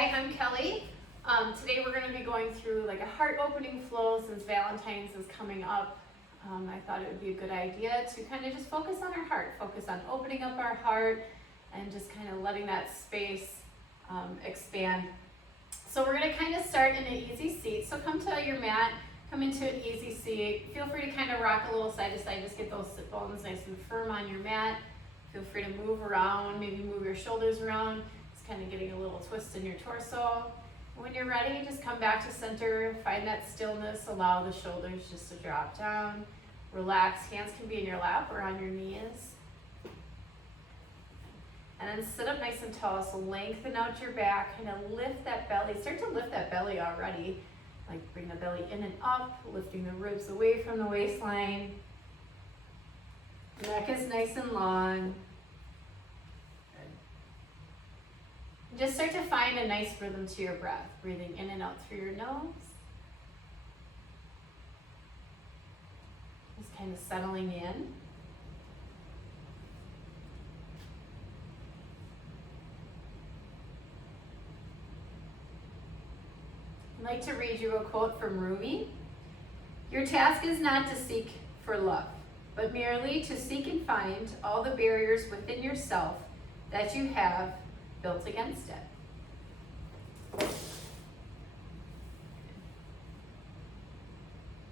Hi, I'm Kelly. Today we're going to be going through like a heart opening flow since Valentine's is coming up. I thought it would be a good idea to kind of just focus on our heart, focus on opening up our heart and just kind of letting that space expand. So we're going to kind of start in an easy seat. So come to your mat, come into an easy seat. Feel free to kind of rock a little side to side, just get those sit bones nice and firm on your mat. Feel free to move around, maybe move your shoulders around. It's kind of getting a little twist in your torso. When you're ready, just come back to center, find that stillness, allow the shoulders just to drop down. Relax, hands can be in your lap or on your knees. And then sit up nice and tall, so lengthen out your back, kind of lift that belly. Start to lift that belly already. Like bring the belly in and up, lifting the ribs away from the waistline. Neck is nice and long. Good. Just start to find a nice rhythm to your breath, breathing in and out through your nose. Just kind of settling in. I'd like to read you a quote from Rumi. Your task is not to seek for love, but merely to seek and find all the barriers within yourself that you have built against it.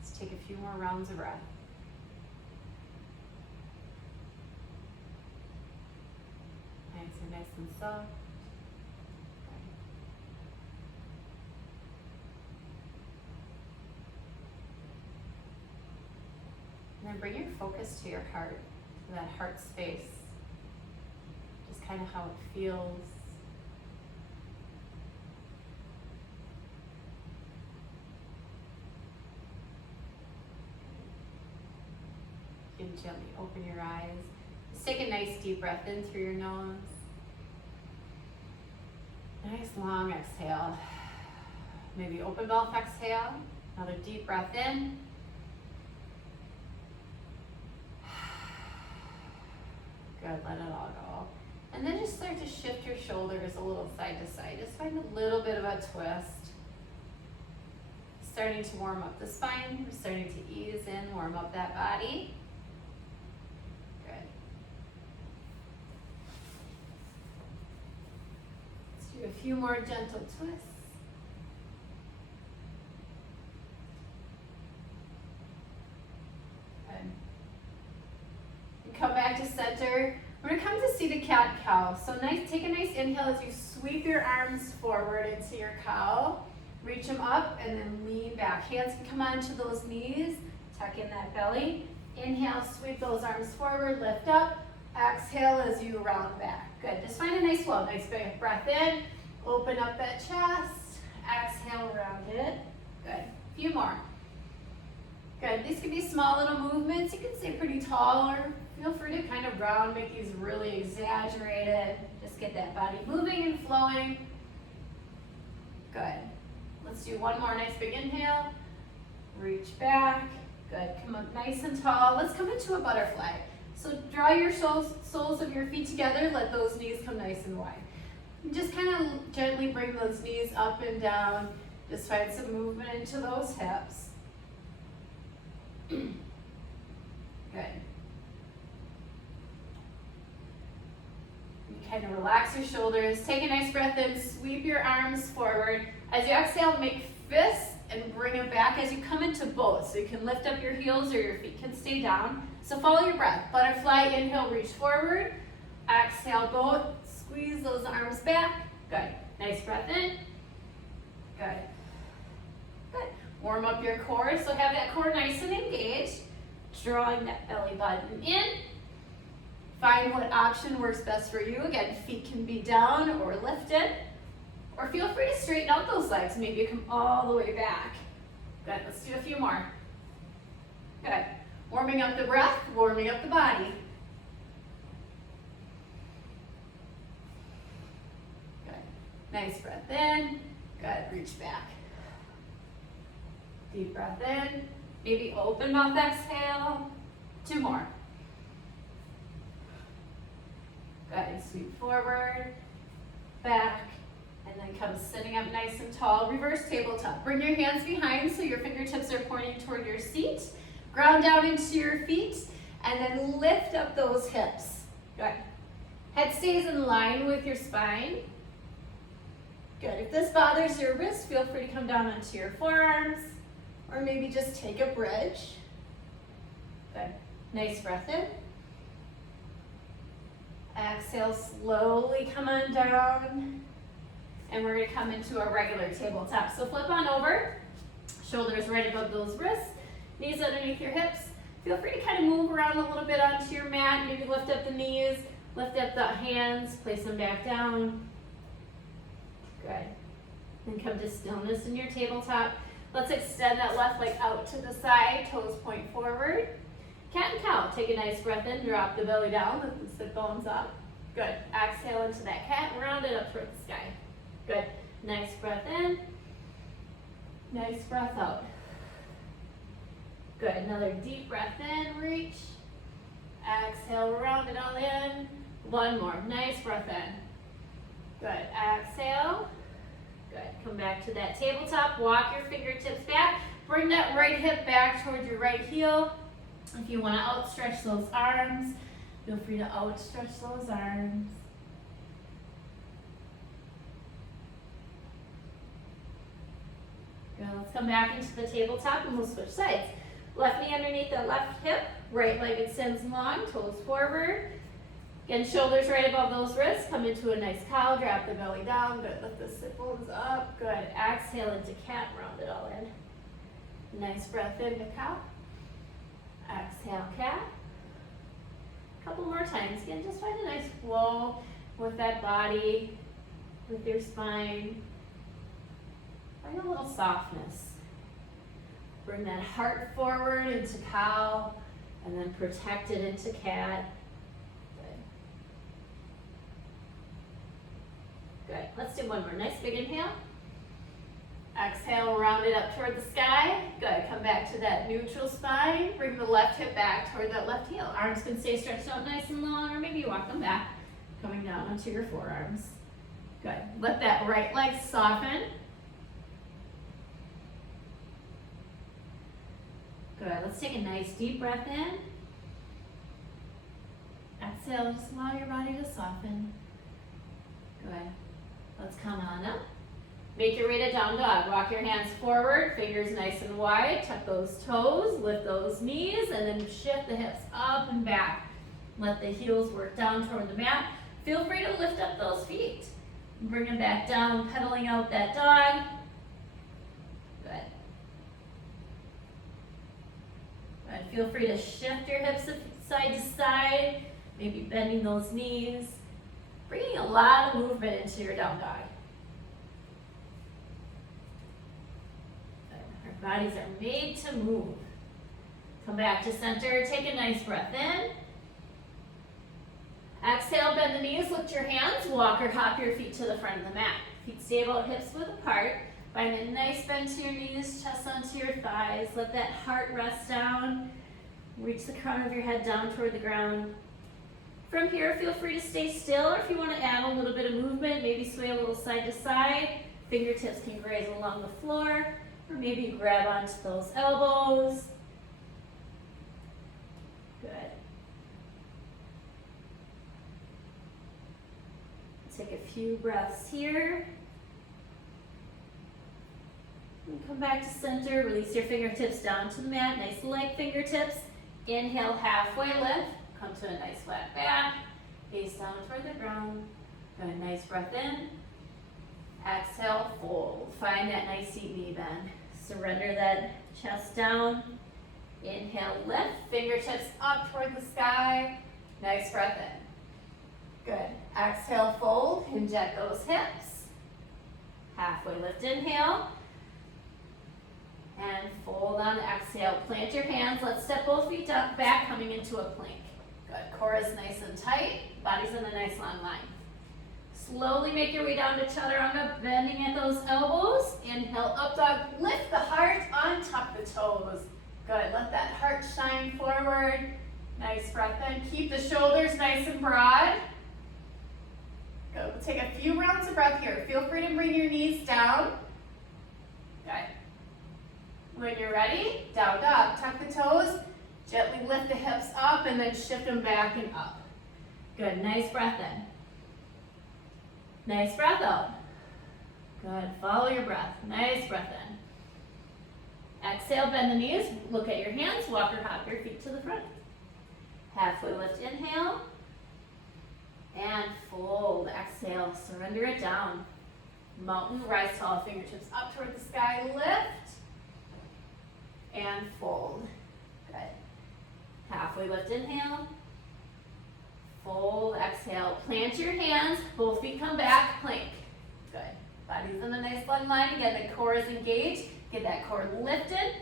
Let's take a few more rounds of breath. Nice and soft. And then bring your focus to your heart, to that heart space. Just kind of how it feels. You can gently open your eyes. Just take a nice deep breath in through your nose. Nice long exhale. Maybe open mouth exhale. Another deep breath in. Good, let it all go. And then just start to shift your shoulders a little side to side. Just find a little bit of a twist. Starting to warm up the spine. We're starting to ease in, warm up that body. Good. Let's do a few more gentle twists. Come back to center. We're gonna come to seated cat-cow. So nice, take a nice inhale as you sweep your arms forward into your cow. Reach them up and then lean back. Hands can come onto those knees. Tuck in that belly. Inhale, sweep those arms forward, lift up. Exhale as you round back. Good, just find a nice flow. Nice big breath in. Open up that chest. Exhale, round it. Good, a few more. Good, these can be small little movements. You can stay pretty tall or feel free to kind of round, make these really exaggerated. Just get that body moving and flowing. Good. Let's do one more nice big inhale. Reach back. Good, come up nice and tall. Let's come into a butterfly. So draw your soles of your feet together. Let those knees come nice and wide. And just kind of gently bring those knees up and down. Just find some movement into those hips. Good. You kind of relax your shoulders. Take a nice breath in. Sweep your arms forward. As you exhale, make fists and bring them back as you come into boat. So you can lift up your heels or your feet can stay down. So follow your breath. Butterfly, inhale, reach forward. Exhale, boat. Squeeze those arms back. Good. Nice breath in. Good. Good. Warm up your core, so have that core nice and engaged. Drawing that belly button in. Find what option works best for you. Again, feet can be down or lifted. Or feel free to straighten out those legs. Maybe you come all the way back. Good, let's do a few more. Good. Warming up the breath, warming up the body. Good. Nice breath in. Good, reach back. Deep breath in. Maybe open mouth exhale. Two more. Good, and sweep forward, back, and then come sitting up nice and tall, reverse tabletop. Bring your hands behind so your fingertips are pointing toward your seat. Ground down into your feet, and then lift up those hips. Good. Head stays in line with your spine. Good. If this bothers your wrist, feel free to come down onto your forearms, or maybe just take a bridge. Good. Nice breath in. Exhale, slowly come on down. And we're gonna come into a regular tabletop. So flip on over, shoulders right above those wrists, knees underneath your hips. Feel free to kind of move around a little bit onto your mat. Maybe lift up the knees, lift up the hands, place them back down. Good. Then come to stillness in your tabletop. Let's extend that left leg out to the side, toes point forward. Cat and cow, take a nice breath in, drop the belly down, lift the sit bones up. Good. Exhale into that cat, round it up toward the sky. Good. Nice breath in. Nice breath out. Good. Another deep breath in, reach. Exhale, round it all in. One more. Nice breath in. Good. Exhale. Good. Come back to that tabletop. Walk your fingertips back. Bring that right hip back towards your right heel. If you want to outstretch those arms, feel free to outstretch those arms. Good. Let's come back into the tabletop and we'll switch sides. Left knee underneath the left hip, right leg extends long, toes forward. Again, shoulders right above those wrists. Come into a nice cow, drop the belly down. Good, lift the sit bones up. Good, exhale into cat, round it all in. Nice breath into cow. Exhale, cat. A couple more times. Again, just find a nice flow with that body, with your spine. Find a little softness. Bring that heart forward into cow, and then protect it into cat. Good. Good. Let's do one more. Nice big inhale. Exhale, round it up toward the sky. Good. Come back to that neutral spine. Bring the left hip back toward that left heel. Arms can stay stretched out nice and long, or maybe you walk them back, coming down onto your forearms. Good. Let that right leg soften. Good. Let's take a nice deep breath in. Exhale, just allow your body to soften. Good. Let's come on up. Make your way to down dog. Walk your hands forward, fingers nice and wide. Tuck those toes, lift those knees, and then shift the hips up and back. Let the heels work down toward the mat. Feel free to lift up those feet. Bring them back down, pedaling out that dog. Good. Good. Feel free to shift your hips side to side, maybe bending those knees. Bringing a lot of movement into your down dog. Our bodies are made to move. Come back to center, take a nice breath in. Exhale, bend the knees, lift your hands, walk or hop your feet to the front of the mat. Feet stay about hips width apart. Find a nice bend to your knees, chest onto your thighs. Let that heart rest down. Reach the crown of your head down toward the ground. From here, feel free to stay still, or if you want to add a little bit of movement, maybe sway a little side to side. Fingertips can graze along the floor, or maybe grab onto those elbows. Good. Take a few breaths here. And come back to center, release your fingertips down to the mat, nice light fingertips. Inhale, halfway lift. Come to a nice flat back, gaze down toward the ground. Good, nice breath in. Exhale, fold. Find that nice deep knee bend. Surrender that chest down. Inhale, lift. Fingertips up toward the sky. Nice breath in. Good. Exhale, fold. Hinge at those hips. Halfway lift, inhale. And fold on exhale. Plant your hands. Let's step both feet back, coming into a plank. Good. Core is nice and tight. Body's in a nice long line. Slowly make your way down to chaturanga, bending at those elbows. Inhale, up dog. Lift the heart, untuck the toes. Good. Let that heart shine forward. Nice breath in. Keep the shoulders nice and broad. Good. We'll take a few rounds of breath here. Feel free to bring your knees down. Good. When you're ready, down dog. Tuck the toes, gently lift the hips up, and then shift them back and up. Good. Nice breath in. Nice breath out. Good. Follow your breath. Nice breath in. Exhale, bend the knees. Look at your hands. Walk or hop your feet to the front. Halfway lift, inhale. And fold. Exhale. Surrender it down. Mountain, rise tall, fingertips up toward the sky. Lift. And fold. Good. Halfway lift, inhale. Fold, exhale. Plant your hands. Both feet come back. Plank. Good. Body's in a nice long line. Again, the core is engaged. Get that core lifted.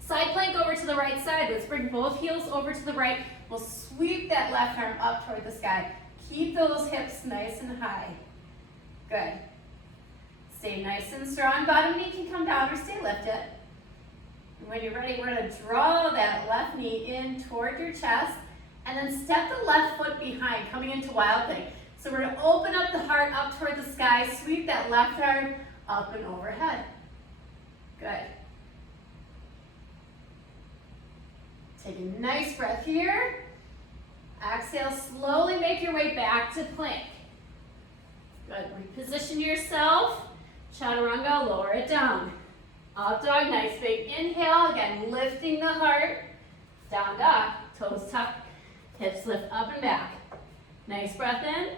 Side plank over to the right side. Let's bring both heels over to the right. We'll sweep that left arm up toward the sky. Keep those hips nice and high. Good. Stay nice and strong. Bottom knee can come down or stay lifted. And when you're ready, we're going to draw that left knee in toward your chest and then step the left foot behind, coming into wild thing. So we're going to open up the heart up toward the sky, sweep that left arm up and overhead. Good. Take a nice breath here. Exhale, slowly make your way back to plank. Good. Reposition yourself. Chaturanga, lower it down. Up dog, nice big inhale. Again, lifting the heart. Down dog, toes tucked, hips lift up and back. Nice breath in.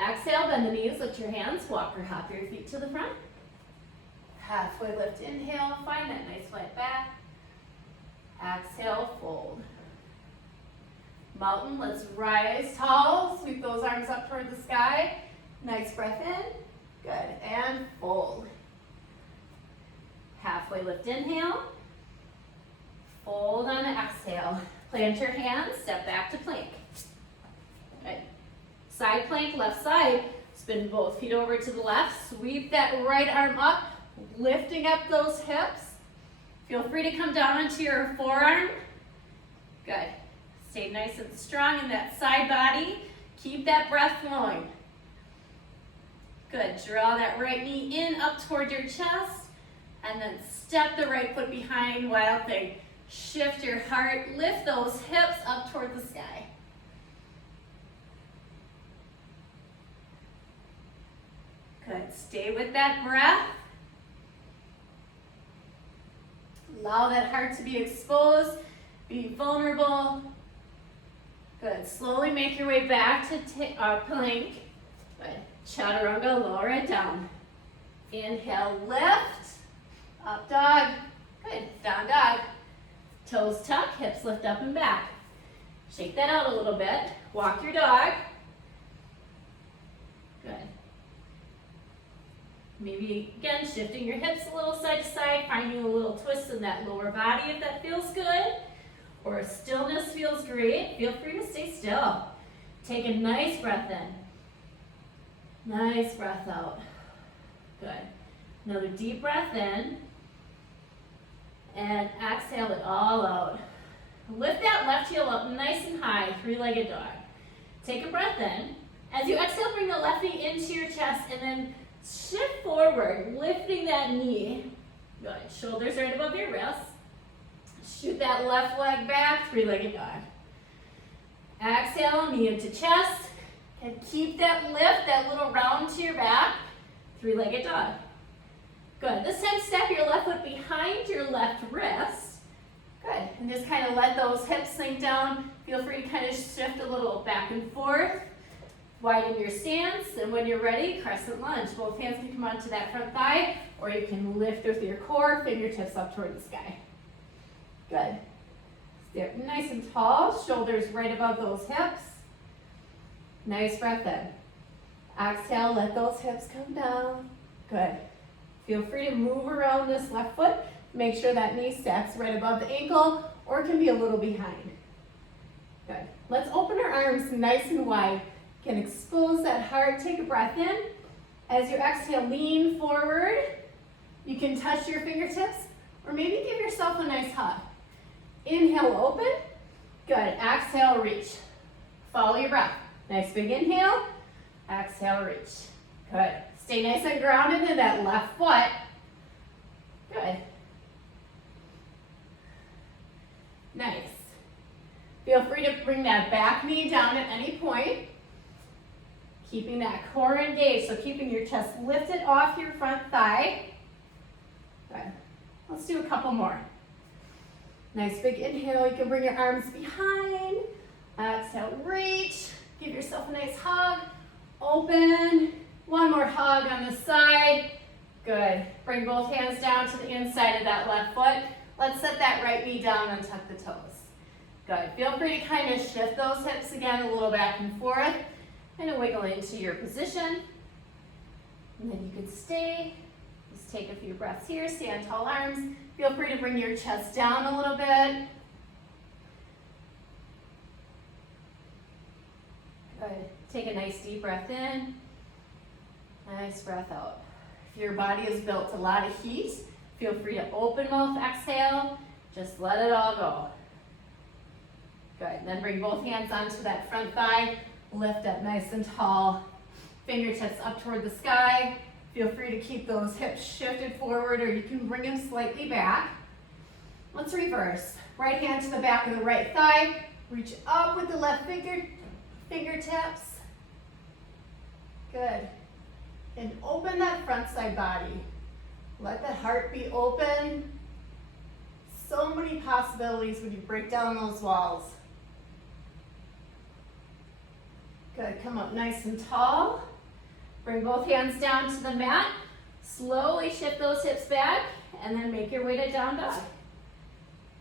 Exhale, bend the knees, lift your hands, walk or hop your feet to the front. Halfway lift, inhale, find that nice flat back. Exhale, fold. Mountain, let's rise tall. Sweep those arms up toward the sky. Nice breath in. Good, and fold. Halfway lift, inhale. Fold on the exhale. Plant your hands, step back to plank. Good. Side plank, left side. Spin both feet over to the left. Sweep that right arm up, lifting up those hips. Feel free to come down onto your forearm. Good. Stay nice and strong in that side body. Keep that breath flowing. Good. Draw that right knee in up toward your chest. And then step the right foot behind, wild thing. Shift your heart. Lift those hips up toward the sky. Good. Stay with that breath. Allow that heart to be exposed. Be vulnerable. Good. Slowly make your way back to plank. Good. Chaturanga, lower it down. Inhale, lift. Up dog. Good. Down dog. Toes tuck, hips lift up and back. Shake that out a little bit. Walk your dog. Good. Maybe, again, shifting your hips a little side to side, finding a little twist in that lower body if that feels good. Or stillness feels great. Feel free to stay still. Take a nice breath in. Nice breath out. Good. Another deep breath in. And exhale it all out. Lift that left heel up nice and high, three-legged dog. Take a breath in. As you exhale, bring the left knee into your chest and then shift forward, lifting that knee. Good. Shoulders right above your wrists. Shoot that left leg back, three-legged dog. Exhale, knee into chest. And keep that lift, that little round to your back, three-legged dog. Good. This time, step your left foot behind your left wrist. Good. And just kind of let those hips sink down. Feel free to kind of shift a little back and forth. Widen your stance. And when you're ready, crescent lunge. Both hands can come onto that front thigh, or you can lift with your core, fingertips up toward the sky. Good. Stay up nice and tall. Shoulders right above those hips. Nice breath in. Exhale, let those hips come down. Good. Feel free to move around this left foot. Make sure that knee stacks right above the ankle or it can be a little behind. Good. Let's open our arms nice and wide. You can expose that heart. Take a breath in. As you exhale, lean forward. You can touch your fingertips or maybe give yourself a nice hug. Inhale, open. Good. Exhale, reach. Follow your breath. Nice big inhale. Exhale, reach. Good. Stay nice and grounded in that left foot. Good. Nice. Feel free to bring that back knee down at any point. Keeping that core engaged, so keeping your chest lifted off your front thigh. Good. Let's do a couple more. Nice big inhale. You can bring your arms behind. Exhale, reach. Give yourself a nice hug. Open. One more hug on the side. Good. Bring both hands down to the inside of that left foot. Let's set that right knee down and tuck the toes. Good. Feel free to kind of shift those hips again a little back and forth. Kind of wiggle into your position. And then you can stay. Just take a few breaths here. Stand tall arms. Feel free to bring your chest down a little bit. Good. Take a nice deep breath in. Nice breath out. If your body is built a lot of heat, feel free to open mouth exhale. Just let it all go. Good. Then bring both hands onto that front thigh. Lift up nice and tall. Fingertips up toward the sky. Feel free to keep those hips shifted forward, or you can bring them slightly back. Let's reverse. Right hand to the back of the right thigh. Reach up with the left fingertips. Good. And open that front side body. Let the heart be open. So many possibilities when you break down those walls. Good, come up nice and tall. Bring both hands down to the mat. Slowly shift those hips back and then make your way to down dog.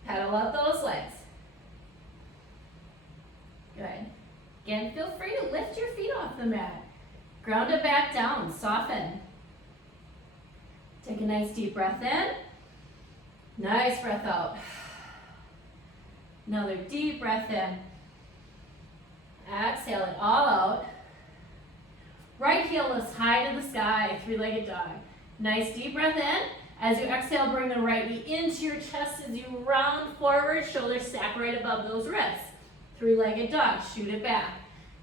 Pedal out those legs. Good. Again, feel free to lift your feet off the mat. Ground it back down, soften. Take a nice deep breath in. Nice breath out. Another deep breath in. Exhale it all out. Right heel lifts high to the sky, three-legged dog. Nice deep breath in. As you exhale, bring the right knee into your chest as you round forward, shoulders stack right above those wrists. Three-legged dog, shoot it back.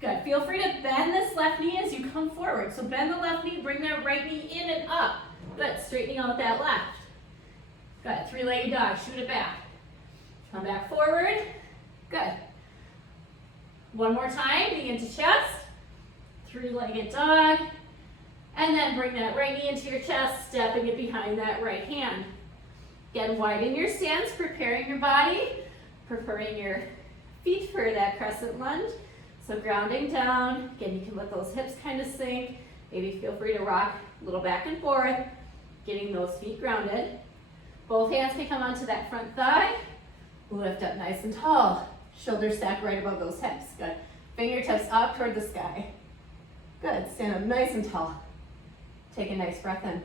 Good, feel free to bend this left knee as you come forward. So bend the left knee, bring that right knee in and up. Good, straightening out that left. Good, three-legged dog, shoot it back. Come back forward. Good. One more time, knee into chest. Three-legged dog. And then bring that right knee into your chest, stepping it behind that right hand. Again, widen your stance, preparing your body, preparing your feet for that crescent lunge. So grounding down. Again, you can let those hips kind of sink. Maybe feel free to rock a little back and forth, getting those feet grounded. Both hands can come onto that front thigh. Lift up nice and tall. Shoulders stack right above those hips. Good. Fingertips up toward the sky. Good. Stand up nice and tall. Take a nice breath in.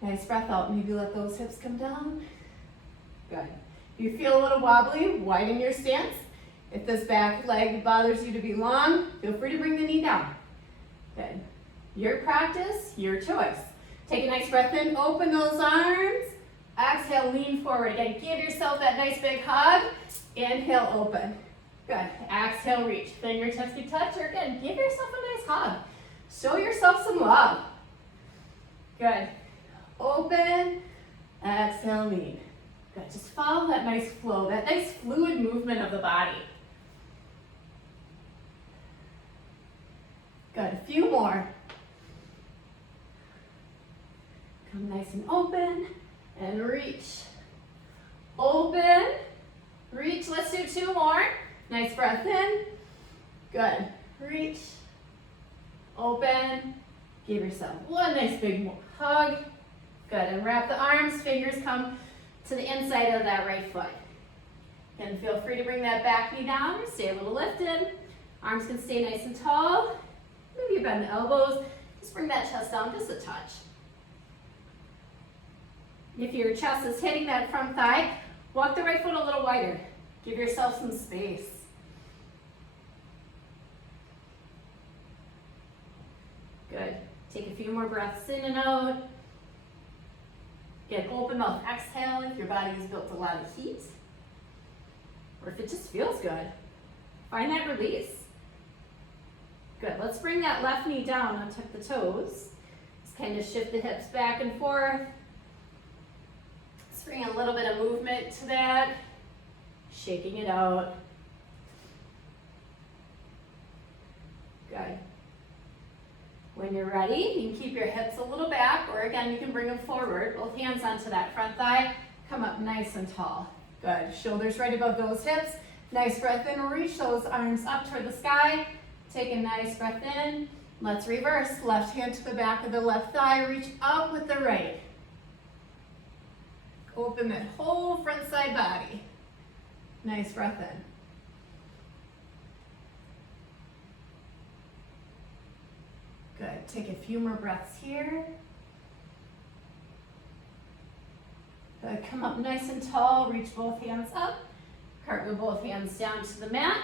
Nice breath out. Maybe let those hips come down. Good. If you feel a little wobbly, widen your stance. If this back leg bothers you to be long, feel free to bring the knee down. Good. Your practice, your choice. Take a nice breath in. Open those arms. Exhale, lean forward. Again, give yourself that nice big hug. Inhale, open. Good. Exhale, reach. Fingertips can touch, or again, give yourself a nice hug. Show yourself some love. Good. Open. Exhale, lean. Good. Just follow that nice flow, that nice fluid movement of the body. Good. A few more. Come nice and open and reach. Open. Reach. Let's do two more. Nice breath in. Good. Reach. Open. Give yourself one nice big hug. Good. And wrap the arms. Fingers come to the inside of that right foot. And feel free to bring that back knee down. Stay a little lifted. Arms can stay nice and tall. Maybe you bend the elbows. Just bring that chest down just a touch. If your chest is hitting that front thigh, walk the right foot a little wider. Give yourself some space. Good. Take a few more breaths in and out. Get open mouth exhale if your body has built a lot of heat. Or if it just feels good. Find that release. Good, let's bring that left knee down, untuck the toes. Just kind of shift the hips back and forth. Let's bring a little bit of movement to that. Shaking it out. Good. When you're ready, you can keep your hips a little back, or again, you can bring them forward. Both hands onto that front thigh. Come up nice and tall. Good. Shoulders right above those hips. Nice breath in. Reach those arms up toward the sky. Take a nice breath in. Let's reverse. Left hand to the back of the left thigh. Reach up with the right. Open that whole front side body. Nice breath in. Good. Take a few more breaths here. Good. Come up nice and tall. Reach both hands up. Cartwheel both hands down to the mat.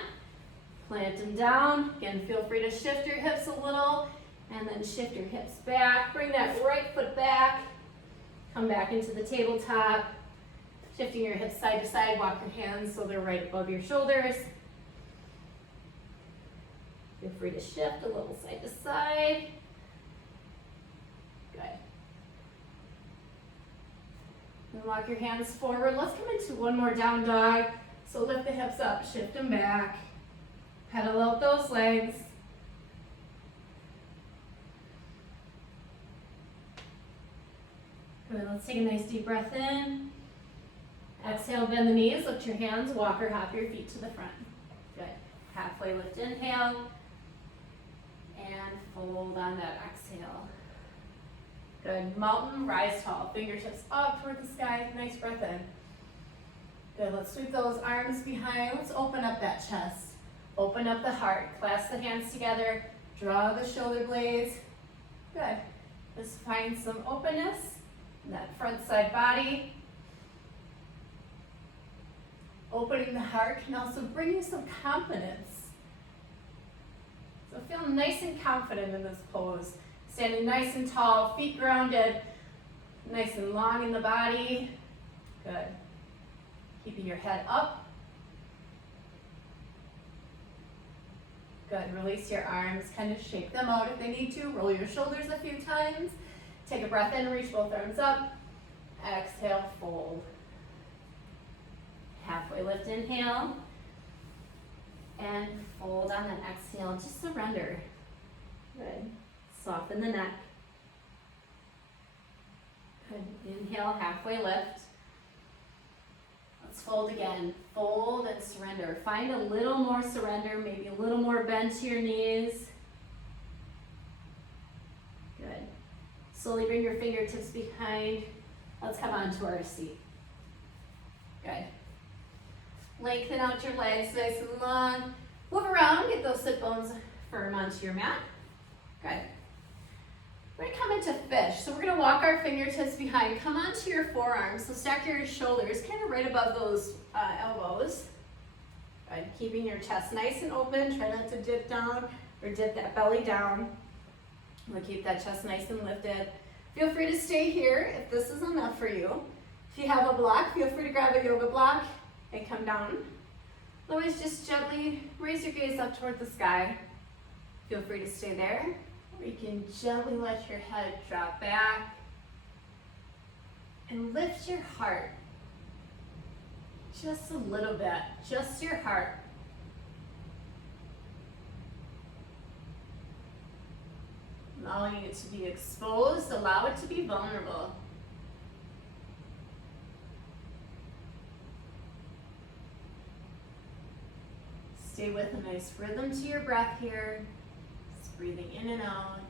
Plant them down. Again, feel free to shift your hips a little and then shift your hips back. Bring that right foot back. Come back into the tabletop. Shifting your hips side to side. Walk your hands so they're right above your shoulders. Feel free to shift a little side to side. Good. And walk your hands forward. Let's come into one more down dog. So lift the hips up, shift them back. Pedal out those legs. Good, let's take a nice deep breath in. Exhale, bend the knees, lift your hands, walk or hop your feet to the front. Good. Halfway lift, inhale. And fold on that exhale. Good. Mountain, rise tall. Fingertips up toward the sky. Nice breath in. Good. Let's sweep those arms behind. Let's open up that chest. Open up the heart. Clasp the hands together. Draw the shoulder blades. Good. Just find some openness in that front side body. Opening the heart can also bring you some confidence. So feel nice and confident in this pose. Standing nice and tall, feet grounded, nice and long in the body. Good. Keeping your head up. Good. Release your arms, kind of shake them out if they need to. Roll your shoulders a few times. Take a breath in, reach both arms up. Exhale, fold. Halfway lift, inhale. And fold on that exhale, just surrender. Good. Soften the neck. Good. Inhale, halfway lift. Let's fold again. Fold and surrender. Find a little more surrender, maybe a little more bend to your knees. Good. Slowly bring your fingertips behind. Let's come onto our seat. Good. Lengthen out your legs nice and long. Move around, get those sit bones firm onto your mat. Good. We're gonna come into fish. So we're gonna walk our fingertips behind. Come onto your forearms. So stack your shoulders kind of right above those elbows. Good. Keeping your chest nice and open. Try not to dip down or dip that belly down. We'll keep that chest nice and lifted. Feel free to stay here if this is enough for you. If you have a block, feel free to grab a yoga block and come down. Otherwise, just gently raise your gaze up toward the sky. Feel free to stay there. Or you can gently let your head drop back and lift your heart just a little bit, just your heart. Allowing it to be exposed, allow it to be vulnerable. Stay with a nice rhythm to your breath here. Just breathing in and out.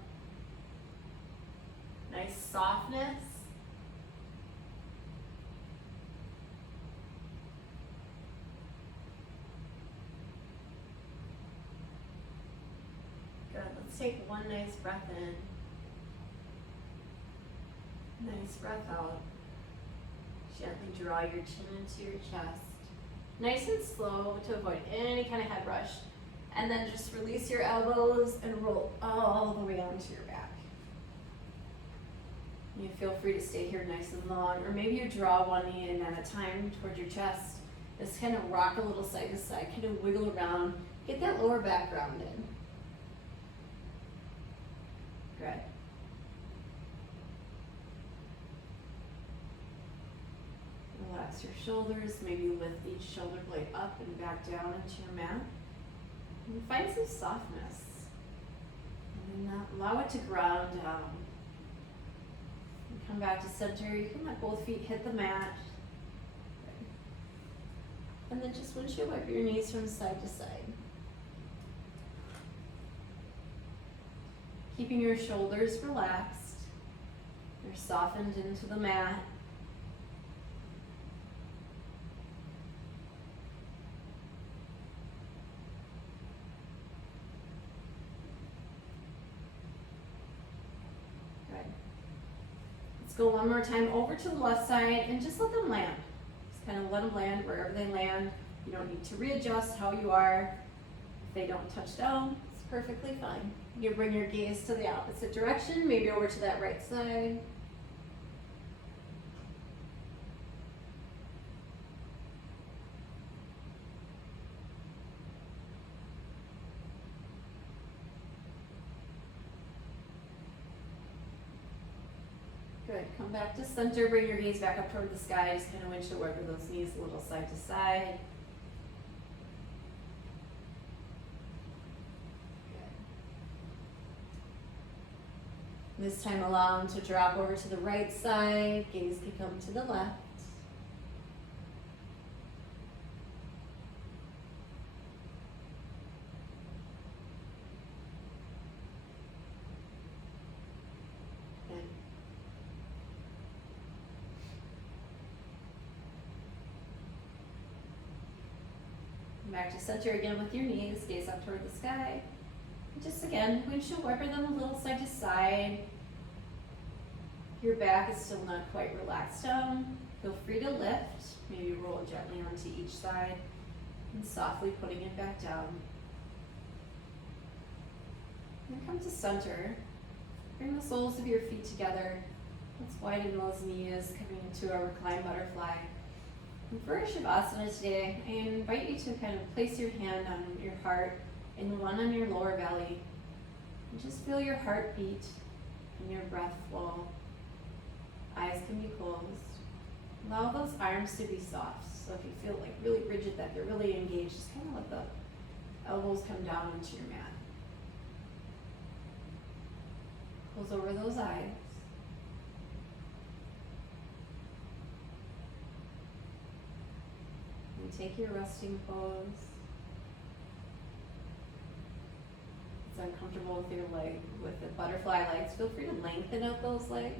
Nice softness. Good. Let's take one nice breath in. Nice breath out. Gently draw your chin into your chest. Nice and slow to avoid any kind of head rush. And then just release your elbows and roll all the way onto your back. You feel free to stay here nice and long, or maybe you draw one knee in at a time toward your chest. Just kind of rock a little side to side, kind of wiggle around. Get that lower back grounded. Good. Relax your shoulders, maybe lift each shoulder blade up and back down into your mat. And find some softness. And then allow it to ground down. And come back to center. You can let both feet hit the mat. And then just windshield wipe your knees from side to side. Keeping your shoulders relaxed. They're softened into the mat. Good. Let's go one more time over to the left side and just let them land. Just kind of let them land wherever they land. You don't need to readjust how you are. If they don't touch down, it's perfectly fine. You bring your gaze to the opposite direction, maybe over to that right side. Good, come back to center, bring your gaze back up toward the sky, just kind of windshield wiper those knees a little side to side. This time allow them to drop over to the right side, gaze can come to the left. Good. Back to center again with your knees, gaze up toward the sky. Just again, windshield wiper them a little side to side. Your back is still not quite relaxed down. Feel free to lift. Maybe roll gently onto each side and softly putting it back down. Then come to center. Bring the soles of your feet together. Let's widen those knees, coming into a reclined butterfly. And for Shavasana today, I invite you to kind of place your hand on your heart and one on your lower belly. And just feel your heart beat and your breath flow. Eyes can be closed. Allow those arms to be soft. So if you feel like really rigid, that they're really engaged, just kind of let the elbows come down into your mat. Close over those eyes. And take your resting pose. If it's uncomfortable with your leg, with the butterfly legs, feel free to lengthen out those legs.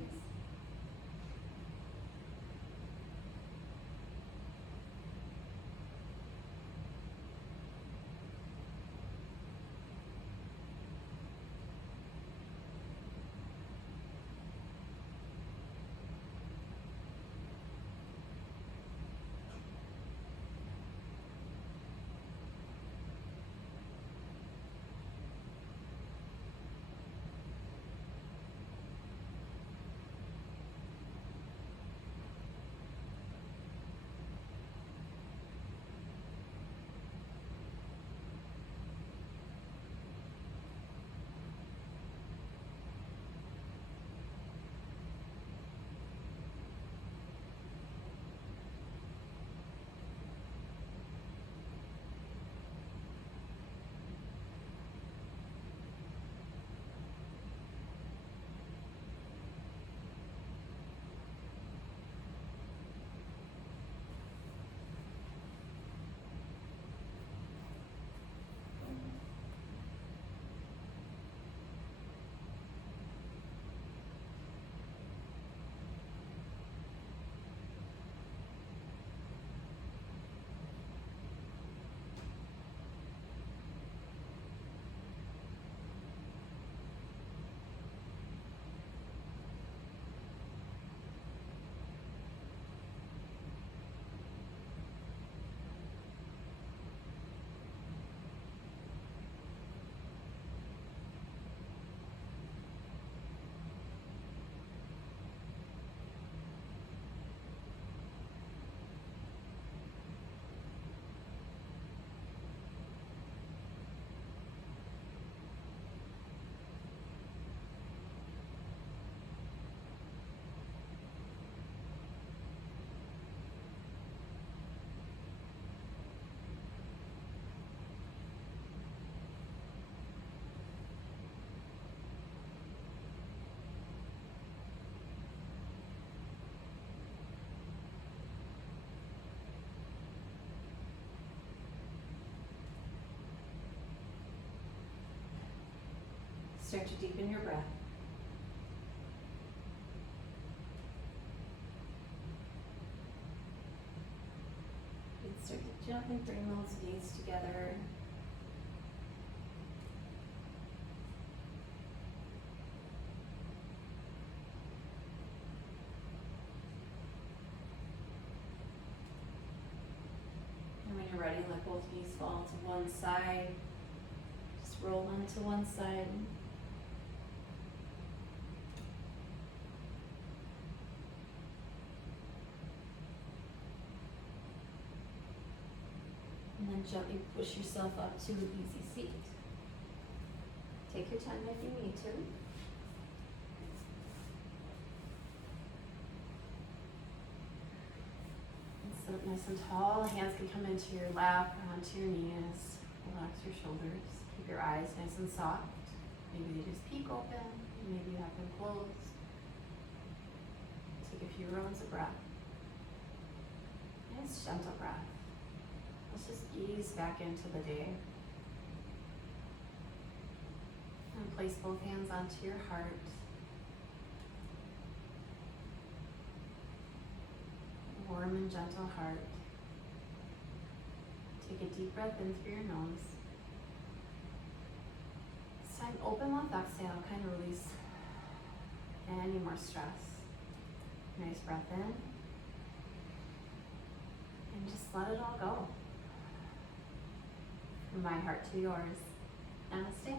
Start to deepen your breath. And start to gently bring those knees together. And when you're ready, let both knees fall to one side. Just roll them to one side. And then gently push yourself up to an easy seat. Take your time if you need to. And sit up nice and tall. Hands can come into your lap or onto your knees. Relax your shoulders. Keep your eyes nice and soft. Maybe they just peek open. Maybe you have them closed. Take a few rounds of breath. Nice gentle breath. Let's just ease back into the day. And place both hands onto your heart. Warm and gentle heart. Take a deep breath in through your nose. This time, open mouth exhale, kind of release any more stress. Nice breath in. And just let it all go. From my heart to yours. Namaste.